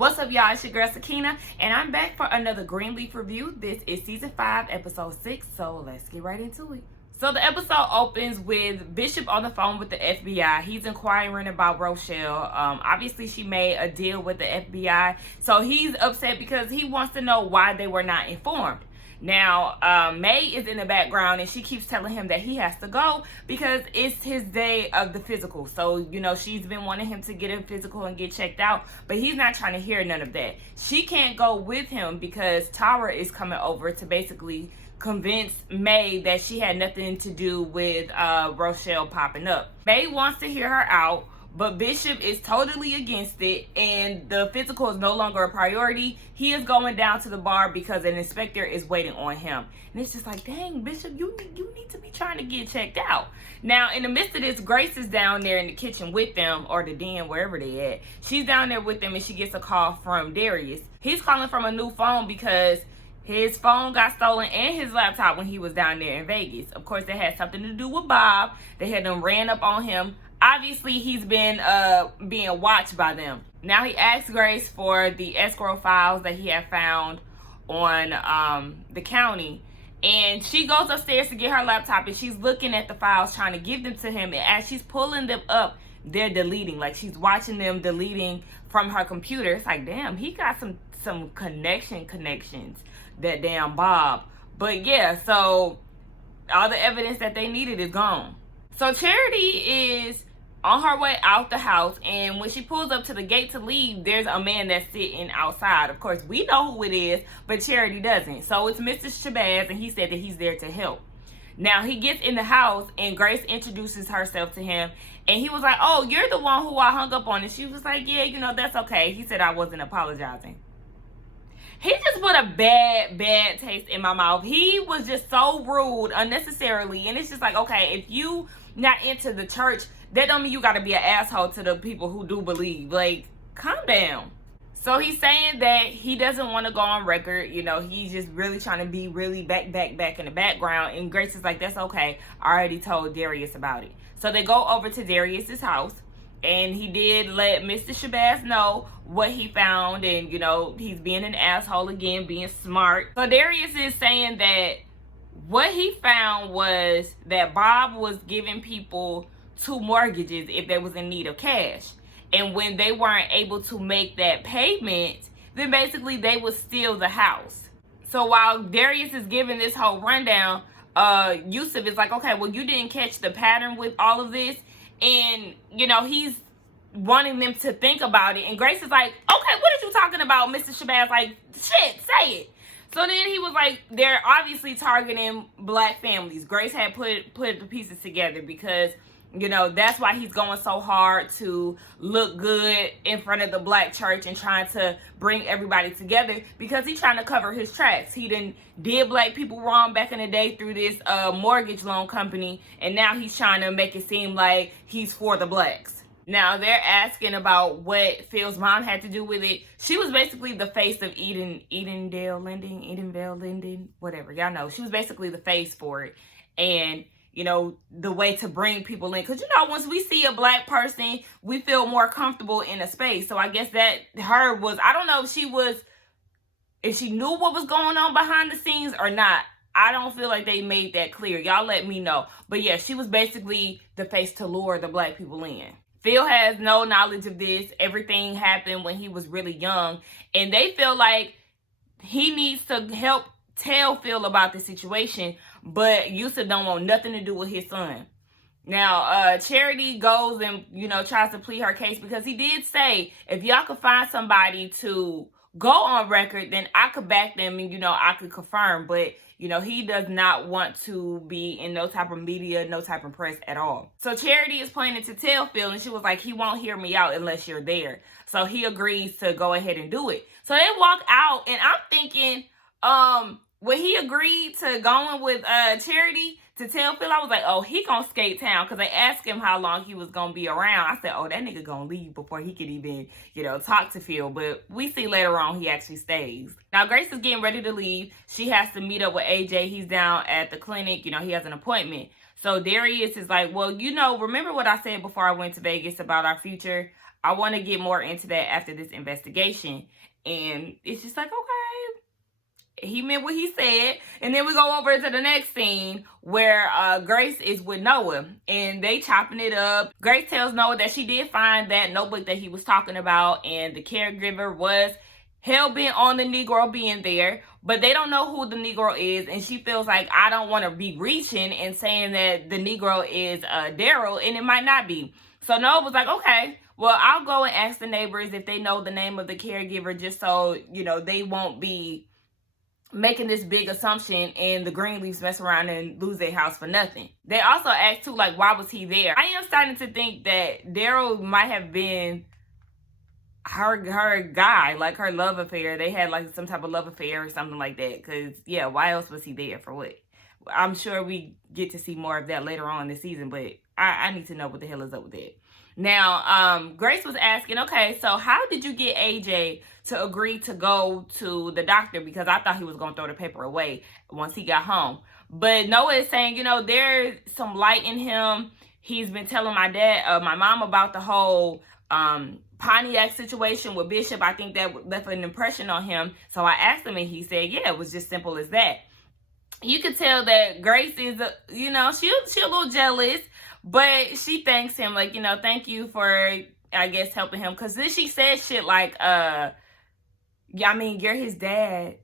What's up, y'all? It's your girl Sakina, and I'm back for another Greenleaf review. This is season 5, episode 6, so let's get right into it. So the episode opens with Bishop on the phone with the FBI. He's inquiring about Rochelle. Obviously, she made a deal with the FBI, so he's upset because he wants to know why they were not informed. Now, May is in the background, and she keeps telling him that he has to go because it's his day of the physical. So, you know, she's been wanting him to get a physical and get checked out, but he's not trying to hear none of that. She can't go with him because Tara is coming over to basically convince May that she had nothing to do with Rochelle popping up. May wants to hear her out, but Bishop is totally against it, and the physical is no longer a priority. He is going down to the bar because an inspector is waiting on him. And it's just like, dang, Bishop, you need to be trying to get checked out. Now, in the midst of this, Grace is down there in the kitchen with them, or the den, wherever they at. She's down there with them, and she gets a call from Darius. He's calling from a new phone because his phone got stolen and his laptop when he was down there in Vegas. Of course, that had something to do with Bob. They had them ran up on him. Obviously, he's been being watched by them. Now he asks Grace for the escrow files that he had found on the county. And she goes upstairs to get her laptop, and she's looking at the files, trying to give them to him. And as she's pulling them up, they're deleting. Like, she's watching them deleting from her computer. It's like, damn, he got some connections, that damn Bob. But yeah, so all the evidence that they needed is gone. So Charity is on her way out the house, and when she pulls up to the gate to leave, there's a man that's sitting outside. Of course, we know who it is, but Charity doesn't. So it's Mr. Shabazz, and he said that he's there to help. Now, he gets in the house, and Grace introduces herself to him, and he was like, oh, you're the one who I hung up on. And she was like, yeah, you know, that's okay. He said I wasn't apologizing. He just put a bad taste in my mouth. He was just so rude unnecessarily, and it's just like, okay, if you not into the church, that don't mean you gotta be an asshole to the people who do believe. Like, calm down. So he's saying that he doesn't want to go on record. You know, he's just really trying to be really back in the background. And Grace is like, that's okay. I already told Darius about it. So they go over to Darius's house, and he did let Mr. Shabazz know what he found. And, you know, he's being an asshole again, being smart. So Darius is saying that what he found was that Bob was giving people 2 mortgages if they was in need of cash. And when they weren't able to make that payment, then basically they would steal the house. So while Darius is giving this whole rundown, Yusef is like, okay, well, you didn't catch the pattern with all of this. And, you know, he's wanting them to think about it. And Grace is like, okay, what are you talking about, Mr. Shabazz? Like, shit, say it. So then he was like, they're obviously targeting black families. Grace had put the pieces together because, you know, that's why he's going so hard to look good in front of the black church and trying to bring everybody together, because he's trying to cover his tracks. He did black people wrong back in the day through this mortgage loan company, and now he's trying to make it seem like he's for the blacks. Now, they're asking about what Phil's mom had to do with it. She was basically the face of Edenvale Linden, whatever. Y'all know. She was basically the face for it. And, you know, the way to bring people in. Because, you know, once we see a black person, we feel more comfortable in a space. So I guess that her was, I don't know if she knew what was going on behind the scenes or not. I don't feel like they made that clear. Y'all let me know. But yeah, she was basically the face to lure the black people in. Phil has no knowledge of this. Everything happened when he was really young. And they feel like he needs to help tell Phil about the situation. But Yusef don't want nothing to do with his son. Now, Charity goes and, you know, tries to plead her case, because he did say, if y'all could find somebody to go on record, then I could back them and, you know, I could confirm. But, you know, he does not want to be in no type of media, no type of press at all. So Charity is planning to tell Phil, and she was like, he won't hear me out unless you're there. So he agrees to go ahead and do it. So they walk out, and I'm thinking, when he agreed to going with Charity to tell Phil, I was like, oh, he gonna skate town, because they asked him how long he was gonna be around. I said, oh, that nigga gonna leave before he could even, you know, talk to Phil. But we see later on he actually stays. Now, Grace is getting ready to leave. She has to meet up with AJ. He's down at the clinic. You know, he has an appointment. So Darius is like, well, you know, remember what I said before I went to Vegas about our future? I want to get more into that after this investigation. And it's just like, okay, he meant what he said. And then we go over to the next scene where Grace is with Noah and they chopping it up. Grace tells Noah that she did find that notebook that he was talking about, and the caregiver was hell-bent on the Negro being there, but they don't know who the Negro is, and she feels like, I don't want to be reaching and saying that the Negro is Daryl, and it might not be. So Noah was like, okay, well, I'll go and ask the neighbors if they know the name of the caregiver, just so, you know, they won't be making this big assumption and the Greenleafs mess around and lose their house for nothing. They also asked too, like, why was he there? I am starting to think that Daryl might have been her guy, like her love affair. They had like some type of love affair or something like that. Because yeah, why else was he there, for what? I'm sure we get to see more of that later on in the season, but I need to know what the hell is up with that. Now, Grace was asking, okay, so how did you get AJ to agree to go to the doctor? Because I thought he was going to throw the paper away once he got home. But Noah is saying, you know, there's some light in him. He's been telling my mom about the whole Pontiac situation with Bishop. I think that left an impression on him. So I asked him and he said, yeah, it was just simple as that. You could tell that Grace is, you know, she a little jealous, but she thanks him, like, you know, thank you for, I guess, helping him. Because then she said shit like, yeah, I mean, you're his dad.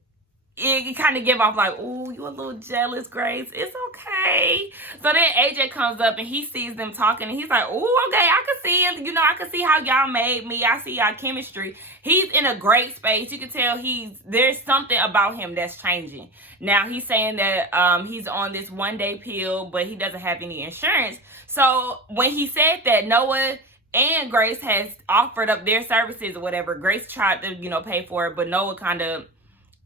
It kind of give off like, ooh, you a little jealous, Grace. It's okay. So then AJ comes up and he sees them talking and he's like, ooh, okay, I can see it. You know, I can see how y'all made me. I see y'all chemistry. He's in a great space. You can tell there's something about him that's changing. Now he's saying that he's on this 1-day pill, but he doesn't have any insurance. So when he said that, Noah and Grace has offered up their services or whatever. Grace tried to, you know, pay for it, but Noah kind of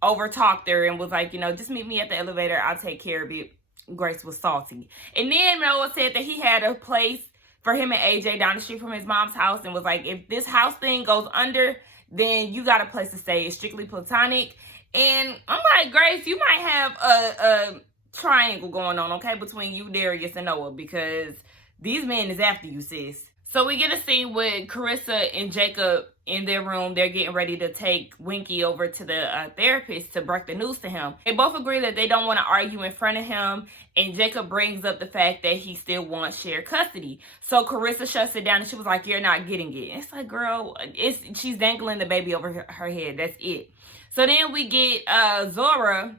overtalked her and was like, you know, just meet me at the elevator. I'll take care of it. Grace was salty. And then Noah said that he had a place for him and AJ down the street from his mom's house and was like, if this house thing goes under, then you got a place to stay. It's strictly platonic. And I'm like, Grace, you might have a triangle going on, okay, between you, Darius, and Noah, because these men is after you, sis. So we get a scene with Carissa and Jacob in their room. They're getting ready to take Winky over to the therapist to break the news to him. They both agree that they don't want to argue in front of him, and Jacob brings up the fact that he still wants shared custody. So Carissa shuts it down and she was like, you're not getting it. It's like, girl, she's dangling the baby over her head. That's it. So then we get Zora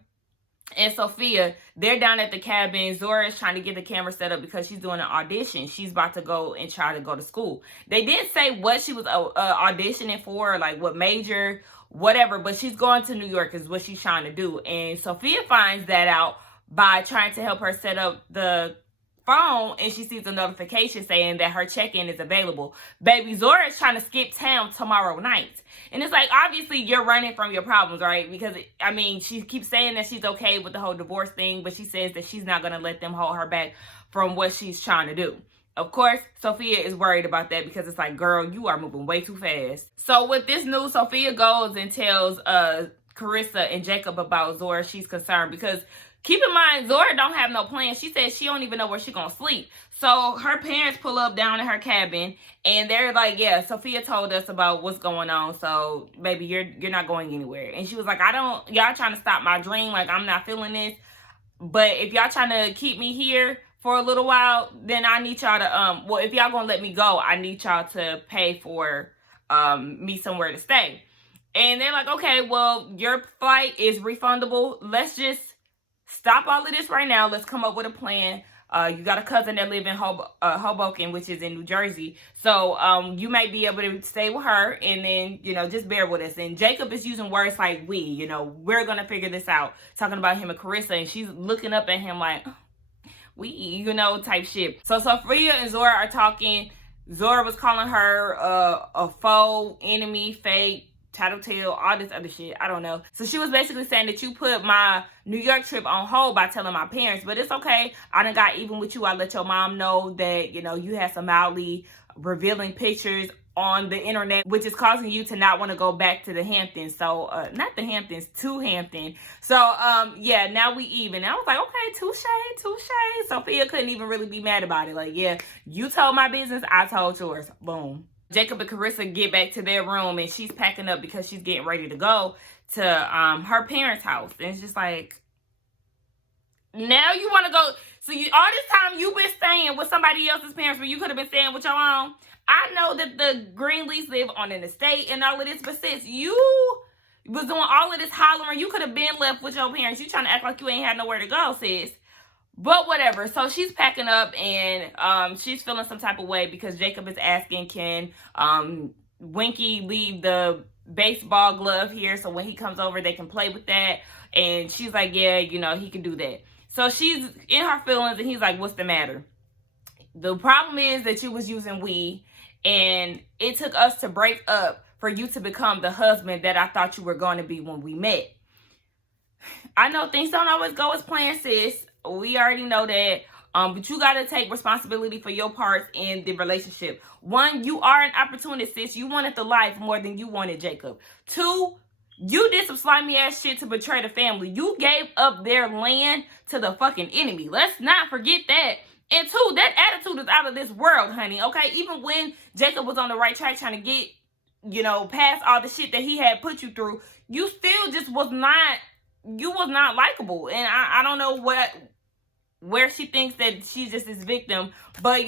and Sophia. They're down at the cabin. Zora is trying to get the camera set up because she's doing an audition. She's about to go and try to go to school. They didn't say what she was auditioning for, like what major, whatever, but she's going to New York is what she's trying to do. And Sophia finds that out by trying to help her set up the phone, and she sees a notification saying that her check-in is available. Baby, Zora is trying to skip town tomorrow night. And it's like, obviously, you're running from your problems, right? Because, I mean, she keeps saying that she's okay with the whole divorce thing, but she says that she's not going to let them hold her back from what she's trying to do. Of course, Sophia is worried about that because it's like, girl, you are moving way too fast. So with this news, Sophia goes and tells Carissa and Jacob about Zora. She's concerned because, keep in mind, Zora don't have no plan. She says she don't even know where she's going to sleep. So her parents pull up down in her cabin and they're like, yeah, Sophia told us about what's going on. So, baby, you're not going anywhere. And she was like, y'all trying to stop my dream. Like, I'm not feeling this. But if y'all trying to keep me here for a little while, then I need y'all to, well, if y'all going to let me go, I need y'all to pay for me somewhere to stay. And they're like, okay, well, your flight is refundable. Let's just stop all of this right now. Let's come up with a plan. You got a cousin that live in Hoboken, which is in New Jersey. So you might be able to stay with her and then, you know, just bear with us. And Jacob is using words like we, you know, we're going to figure this out. Talking about him and Carissa. And she's looking up at him like, we, you know, type shit. So Sophia and Zora are talking. Zora was calling her a foe, enemy, fake, tattletale, all this other shit. I don't know. So she was basically saying that you put my New York trip on hold by telling my parents, but it's okay. I done got even with you. I let your mom know that, you know, you had some mildly revealing pictures on the internet, which is causing you to not want to go back to the Hamptons. So, not the Hamptons, to Hampton. So, yeah, now we even. And I was like, okay, touche. Sophia couldn't even really be mad about it. Like, yeah, you told my business, I told yours. Boom. Jacob and Carissa get back to their room, and she's packing up because she's getting ready to go to her parents' house. And it's just like, now you want to go. So all this time you've been staying with somebody else's parents when you could have been staying with your own. I know that the Greenleafs live on an estate and all of this, but since you was doing all of this hollering, you could have been left with your parents. You trying to act like you ain't had nowhere to go, sis. But whatever. So she's packing up, and she's feeling some type of way because Jacob is asking, can Winky leave the baseball glove here so when he comes over they can play with that? And she's like, yeah, he can do that. So she's in her feelings, and he's like, what's the matter? The problem is that you was using we, and it took us to break up for you to become the husband that I thought you were going to be when we met. I know things don't always go as planned, sis. We already know that. But you got to take responsibility for your parts in the relationship. One, you are an opportunist, sis. You wanted the life more than you wanted Jacob. Two, you did some slimy ass shit to betray the family. You gave up their land to the fucking enemy. Let's not forget that. And two, that attitude is out of this world, honey. Okay, even when Jacob was on the right track trying to get, past all the shit that he had put you through, you still just was not likable. And I don't know where she thinks that she's just this victim. But,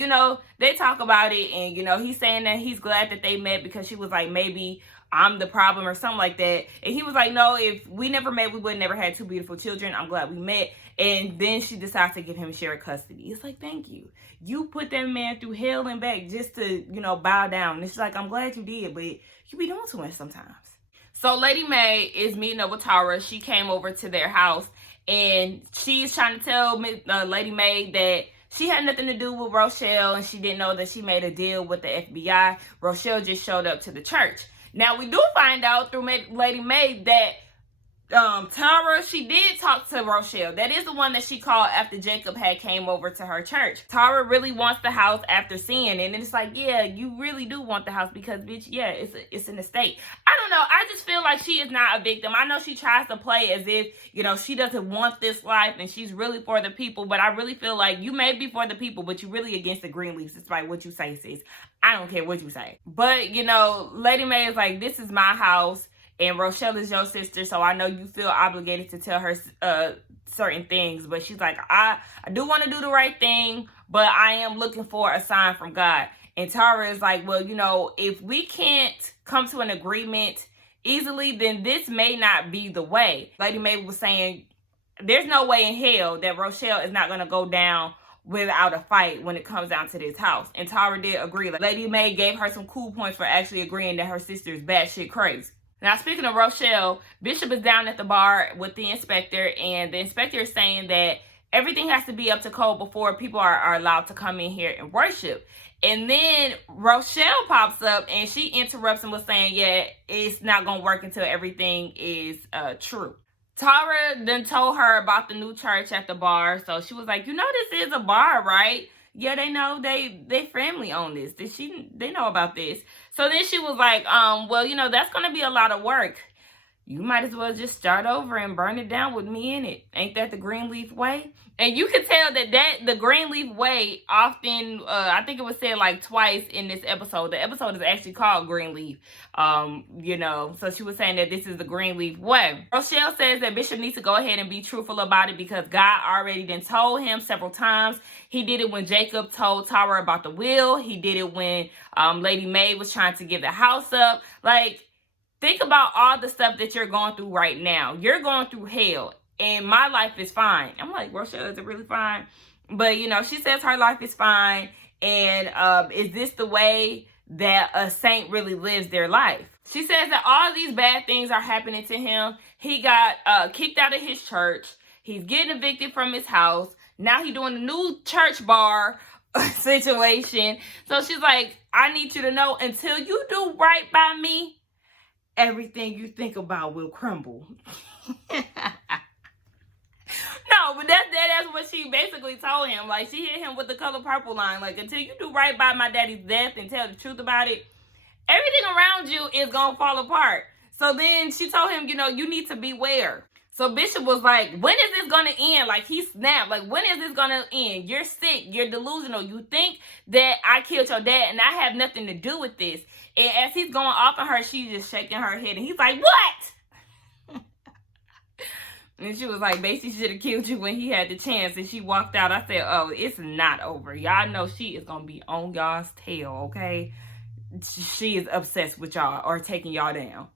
they talk about it, and, he's saying that he's glad that they met because she was like, maybe I'm the problem or something like that. And he was like, no, if we never met, we would never had two beautiful children. I'm glad we met. And then she decides to give him shared custody. It's like, thank you. You put that man through hell and back just to, bow down. And it's like, I'm glad you did, but you be doing too much sometimes. So Lady Mae is meeting up with Tara. She came over to their house, and she's trying to tell Lady Mae that she had nothing to do with Rochelle, and she didn't know that she made a deal with the FBI. Rochelle just showed up to the church. Now, we do find out through Lady Mae that Tara, she did talk to Rochelle. That is the one that she called after Jacob had came over to her church. Tara really wants the house after seeing it. And it's like, yeah, you really do want the house because, bitch, yeah, it's an estate. I don't know. I just feel like she is not a victim. I know she tries to play as if, she doesn't want this life and she's really for the people. But I really feel like you may be for the people, but you're really against the Greenleafs. It's like what you say, sis. I don't care what you say. But, Lady Mae is like, this is my house. And Rochelle is your sister, so I know you feel obligated to tell her certain things. But she's like, I do want to do the right thing, but I am looking for a sign from God. And Tara is like, well, if we can't come to an agreement easily, then this may not be the way. Lady Mae was saying, there's no way in hell that Rochelle is not going to go down without a fight when it comes down to this house. And Tara did agree. Like, Lady Mae gave her some cool points for actually agreeing that her sister is batshit crazy. Now, speaking of Rochelle, Bishop is down at the bar with the inspector, and the inspector is saying that everything has to be up to code before people are allowed to come in here and worship. And then Rochelle pops up, and she interrupts and was saying, yeah, it's not going to work until everything is true. Tara then told her about the new church at the bar, so she was like, this is a bar, right? Yeah, they know they family own this. They know about this. So then she was like, well, that's going to be a lot of work. You might as well just start over and burn it down with me in it. Ain't that the Greenleaf way? And you can tell that the Greenleaf way often, I think it was said like twice in this episode. The episode is actually called Greenleaf. So she was saying that this is the Greenleaf way. Rochelle says that Bishop needs to go ahead and be truthful about it because God already done told him several times. He did it when Jacob told Tara about the will. He did it when Lady Mae was trying to give the house up. Like, think about all the stuff that you're going through right now. You're going through hell, and my life is fine. I'm like, Rochelle, is it really fine? But, she says her life is fine, and is this the way that a saint really lives their life? She says that all these bad things are happening to him. He got kicked out of his church. He's getting evicted from his house. Now he's doing a new church bar situation. So she's like, I need you to know, until you do right by me, everything you think about will crumble. No, but that's what she basically told him. Like, she hit him with the color purple line. Like, until you do right by my daddy's death and tell the truth about it, everything around you is going to fall apart. So then she told him, you need to beware. So Bishop was like, when is this going to end? Like, he snapped. Like, when is this going to end? You're sick. You're delusional. You think that I killed your dad and I have nothing to do with this. And as he's going off on her, she's just shaking her head. And he's like, what? And she was like, basically, she should have killed you when he had the chance. And she walked out. I said, oh, it's not over. Y'all know she is going to be on y'all's tail, okay? She is obsessed with y'all or taking y'all down.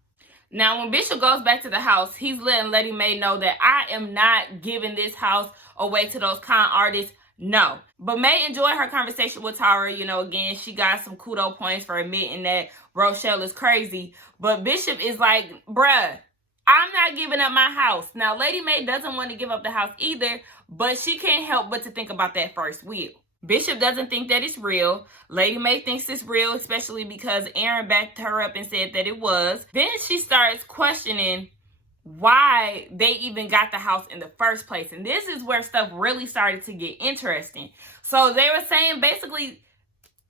Now, when Bishop goes back to the house, he's letting Lady Mae know that I am not giving this house away to those con artists. No. But Mae enjoyed her conversation with Tara. You know, again, she got some kudo points for admitting that Rochelle is crazy. But Bishop is like, bruh, I'm not giving up my house. Now, Lady Mae doesn't want to give up the house either, but she can't help but to think about that first will. Bishop doesn't think that it's real. Lady Mae thinks it's real, especially because Aaron backed her up and said that it was. Then she starts questioning why they even got the house in the first place. And this is where stuff really started to get interesting. So they were saying basically,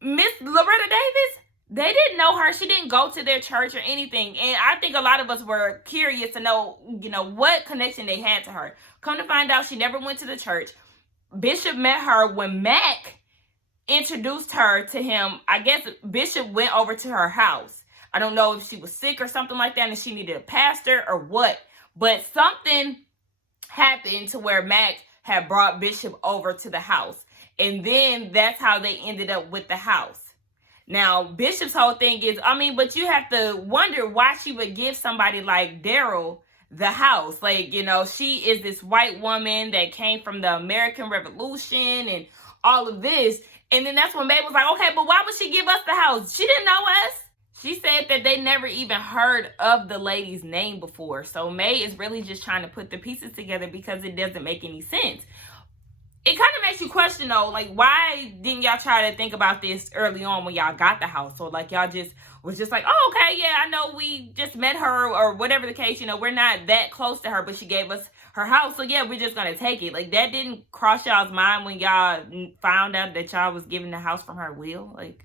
Miss Loretta Davis, they didn't know her. She didn't go to their church or anything. And I think a lot of us were curious to know, you know, what connection they had to her. Come to find out, she never went to the church. Bishop met her when Mac introduced her to him. I guess Bishop went over to her house. I don't know if she was sick or something like that and she needed a pastor or what. But something happened to where Mac had brought Bishop over to the house. And then that's how they ended up with the house. Now, Bishop's whole thing is, but you have to wonder why she would give somebody like Daryl the house. Like, you know, she is this white woman that came from the American Revolution and all of this. And then that's when Mae was like, okay, but why would she give us the house? She didn't know us. She said that they never even heard of the lady's name before. So Mae is really just trying to put the pieces together because it doesn't make any sense. It kind of makes you question, though, like, why didn't y'all try to think about this early on when y'all got the house? Or, like, y'all just was just like, oh, okay, yeah, I know we just met her or whatever the case. You know, we're not that close to her, but she gave us her house. So, yeah, we're just going to take it. Like, that didn't cross y'all's mind when y'all found out that y'all was giving the house from her will? Like,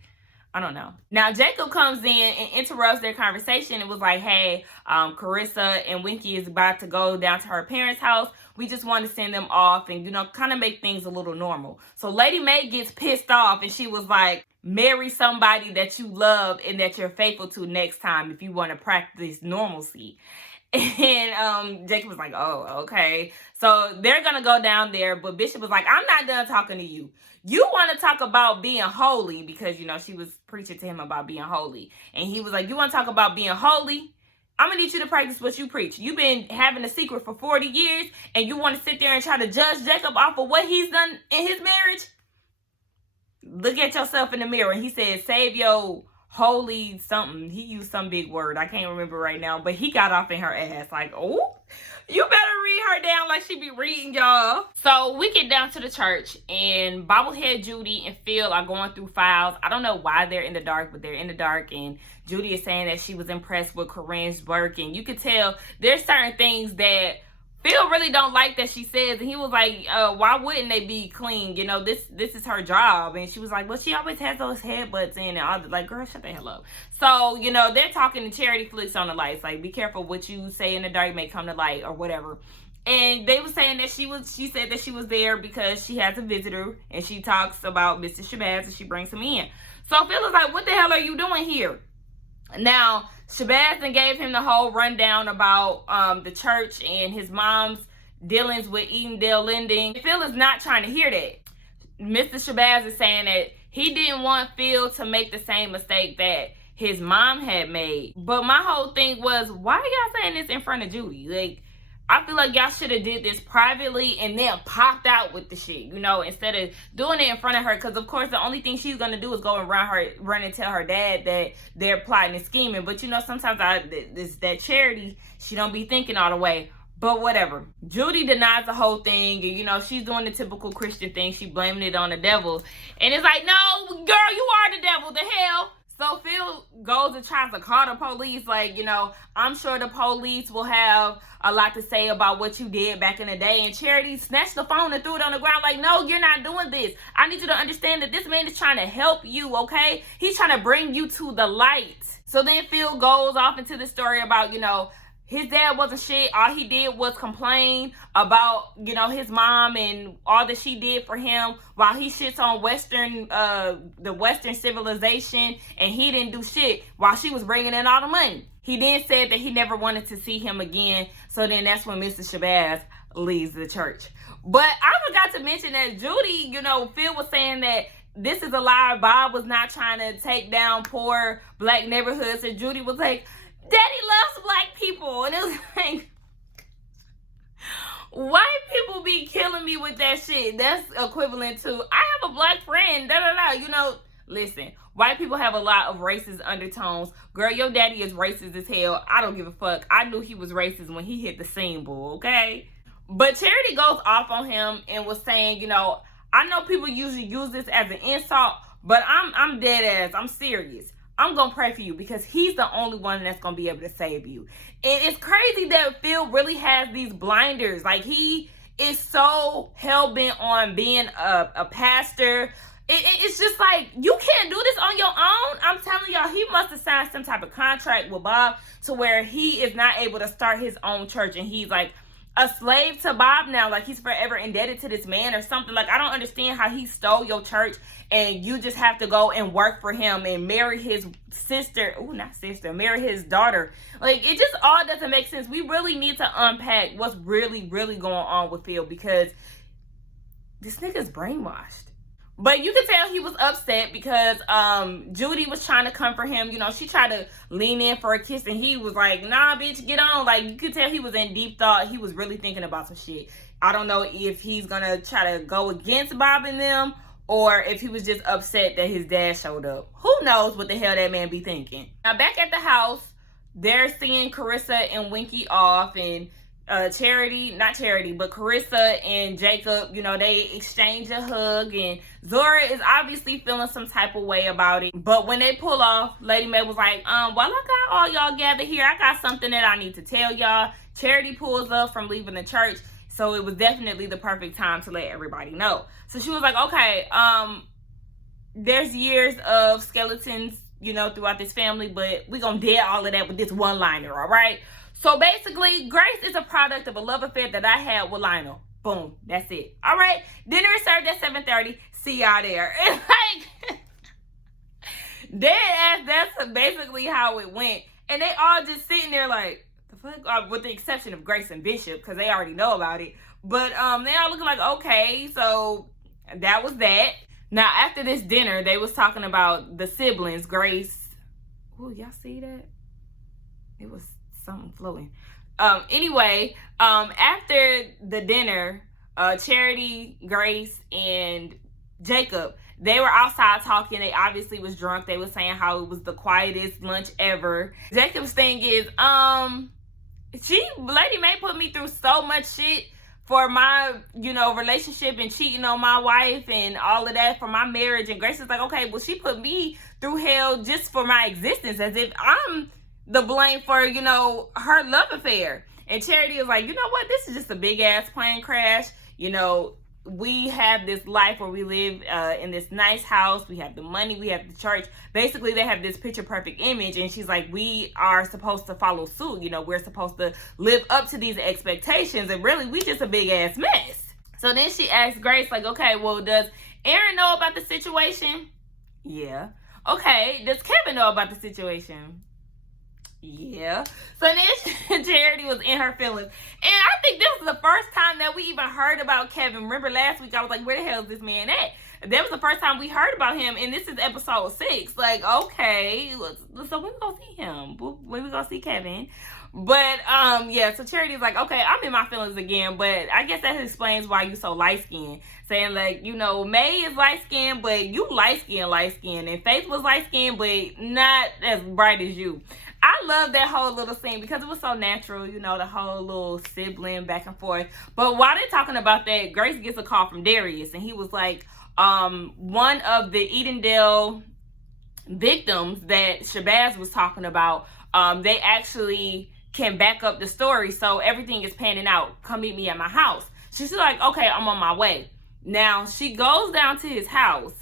I don't know. Now, Jacob comes in and interrupts their conversation and was like, hey, Carissa and Winky is about to go down to her parents' house. We just want to send them off and, you know, kind of make things a little normal. So Lady Mae gets pissed off and she was like, marry somebody that you love and that you're faithful to next time if you want to practice normalcy. And Jacob was like, oh, okay. So they're going to go down there. But Bishop was like, I'm not done talking to you. You want to talk about being holy because, you know, she was preaching to him about being holy. And he was like, you want to talk about being holy? I'm going to need you to practice what you preach. You've been having a secret for 40 years and you want to sit there and try to judge Jacob off of what he's done in his marriage? Look at yourself in the mirror. And he said, save your holy something. He used some big word. I can't remember right now. But he got off in her ass like, oh, you better read her down like she be reading, y'all. So we get down to the church and Bobblehead Judy and Phil are going through files. I don't know why they're in the dark, but they're in the dark. And Judy is saying that she was impressed with Corinne's work. And you could tell there's certain things that Phil really don't like that she says. And he was like, why wouldn't they be clean? You know, this is her job. And she was like, well, she always has those headbutts in. And I was like, girl, shut the hell up. So, you know, they're talking to Charity flicks on the lights. Like, be careful what you say in the dark may come to light or whatever. And they were saying that she said that she was there because she has a visitor. And she talks about Mr. Shabazz and she brings him in. So Phil is like, what the hell are you doing here? Now, Shabazz then gave him the whole rundown about the church and his mom's dealings with Edendale Lending. Phil is not trying to hear that. Mr. Shabazz is saying that he didn't want Phil to make the same mistake that his mom had made. But my whole thing was, why are y'all saying this in front of Judy? Like, I feel like y'all should have did this privately and then popped out with the shit, you know, instead of doing it in front of her. Because, of course, the only thing she's going to do is go and run and tell her dad that they're plotting and scheming. But, you know, sometimes that Charity, she don't be thinking all the way. But whatever. Judy denies the whole thing. And, you know, she's doing the typical Christian thing. She blaming it on the devil. And it's like, no, girl, you are the devil. The hell? So Phil goes and tries to call the police. Like, you know, I'm sure the police will have a lot to say about what you did back in the day. And Charity snatched the phone and threw it on the ground like, no, you're not doing this. I need you to understand that this man is trying to help you, okay? He's trying to bring you to the light. So then Phil goes off into the story about, you know, his dad wasn't shit. All he did was complain about, you know, his mom and all that she did for him, while he shits on the Western civilization, and he didn't do shit while she was bringing in all the money. He then said that he never wanted to see him again. So then that's when Mr. Shabazz leaves the church. But I forgot to mention that Judy, you know, Phil was saying that this is a lie. Bob was not trying to take down poor black neighborhoods. And Judy was like, Daddy loves black people. And it was like, white people be killing me with that shit. That's equivalent to, I have a black friend, You know, listen, white people have a lot of racist undertones. Girl, your daddy is racist as hell. I don't give a fuck. I knew he was racist when he hit the scene, boo, okay? But Charity goes off on him and was saying, you know, I know people usually use this as an insult, but I'm dead ass. I'm serious. I'm going to pray for you because he's the only one that's going to be able to save you. And it's crazy that Phil really has these blinders. Like, he is so hell-bent on being a pastor. It's just like, you can't do this on your own. I'm telling y'all, he must have signed some type of contract with Bob to where he is not able to start his own church. And he's like a slave to Bob now. Like, he's forever indebted to this man or something. Like, I don't understand how he stole your church and you just have to go and work for him and marry his sister. Oh, not sister. Marry his daughter. Like, it just all doesn't make sense. We really need to unpack what's really, really going on with Phil, because this nigga's brainwashed. But you could tell he was upset because Judy was trying to comfort him. You know, she tried to lean in for a kiss and he was like, nah, bitch, get on. Like, you could tell he was in deep thought. He was really thinking about some shit. I don't know if he's going to try to go against Bob and them, or if he was just upset that his dad showed up. Who knows what the hell that man be thinking. Now, back at the house, they're seeing Carissa and Winky off, and Carissa and Jacob, you know, they exchange a hug, and Zora is obviously feeling some type of way about it. But when they pull off, Lady Mae was like, while I got all y'all gathered here, I got something that I need to tell y'all. Charity pulls up from leaving the church, so it was definitely the perfect time to let everybody know. So she was like, okay, there's years of skeletons, you know, throughout this family, but we're gonna dead all of that with this one-liner, all right? So basically, Grace is a product of a love affair that I had with Lionel. Boom. That's it. All right. Dinner is served at 7:30. See y'all there. It's like, dead ass, that's basically how it went. And they all just sitting there like, the fuck? With the exception of Grace and Bishop, because they already know about it. But they all looking like, okay, so that was that. Now, after this dinner, they was talking about the siblings. Grace. Oh, y'all see that? It was something flowing. Anyway, after the dinner, Charity, Grace, and Jacob, they were outside talking. They obviously was drunk. They was saying how it was the quietest lunch ever. Jacob's thing is, Lady Mae put me through so much shit for my, you know, relationship and cheating on my wife and all of that for my marriage. And Grace is like, okay, well, she put me through hell just for my existence, as if I'm the blame for, you know, her love affair. And Charity is like, you know what? This is just a big ass plane crash. You know, we have this life where we live in this nice house. We have the money. We have the church. Basically, they have this picture perfect image. And she's like, we are supposed to follow suit. You know, we're supposed to live up to these expectations. And really, we just a big ass mess. So then she asks Grace, like, okay, well, does Aaron know about the situation? Yeah. Okay, does Kevin know about the situation? Yeah. So then Charity was in her feelings. And I think this was the first time that we even heard about Kevin. Remember last week I was like, where the hell is this man at? That was the first time we heard about him. And this is episode 6. Like, okay. So when we gonna see him? When we gonna see Kevin? But, yeah. So Charity's like, okay, I'm in my feelings again. But I guess that explains why you so light-skinned. Saying, like, you know, May is light-skinned, but you light-skinned. And Faith was light-skinned, but not as bright as you. I love that whole little scene because it was so natural, you know, the whole little sibling back and forth. But while they're talking about that, Grace gets a call from Darius, and he was like, one of the Edendale victims that Shabazz was talking about, they actually can back up the story, so everything is panning out. Come meet me at my house. She's like, okay, I'm on my way. Now, she goes down to his house,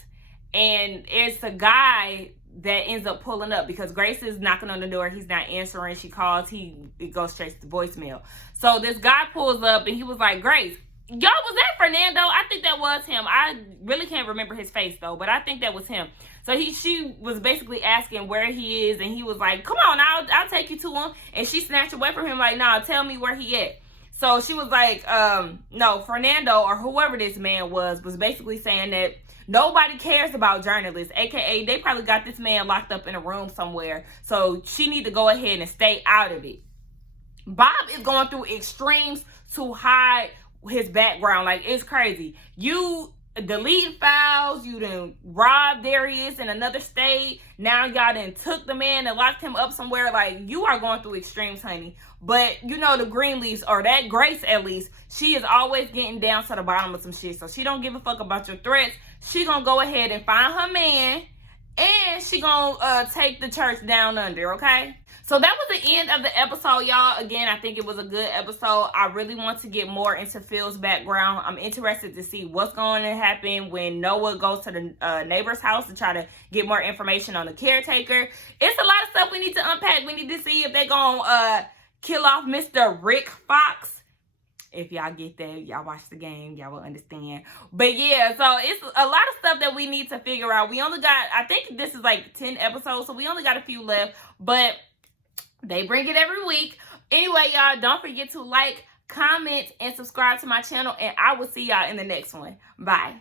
and it's a guy that ends up pulling up because Grace is knocking on the door. He's not answering. She calls. It goes straight to voicemail. So this guy pulls up and he was like, Grace, y'all, was that Fernando? I think that was him. I really can't remember his face though, but I think that was him. So she was basically asking where he is, and he was like, come on, I'll take you to him. And she snatched away from him like, nah, tell me where he at. So she was like, no, Fernando or whoever this man was basically saying that nobody cares about journalists, aka they probably got this man locked up in a room somewhere. So she need to go ahead and stay out of it. Bob is going through extremes to hide his background. Like, it's crazy. You delete files, you done robbed Darius in another state. Now y'all done took the man and locked him up somewhere. Like, you are going through extremes, honey. But you know the Greenleafs, or that Grace at least, she is always getting down to the bottom of some shit. So she don't give a fuck about your threats. She gonna go ahead and find her man, and she gonna take the church down under, okay? So that was the end of the episode, y'all. Again, I think it was a good episode. I really want to get more into Phil's background. I'm interested to see what's going to happen when Noah goes to the neighbor's house to try to get more information on the caretaker. It's a lot of stuff we need to unpack. We need to see if they're going to kill off Mr. Rick Fox. If y'all get that, y'all watch the game, y'all will understand. But yeah, so it's a lot of stuff that we need to figure out. We only got, I think this is like 10 episodes, so we only got a few left. But they bring it every week. Anyway, y'all, don't forget to like, comment, and subscribe to my channel. And I will see y'all in the next one. Bye.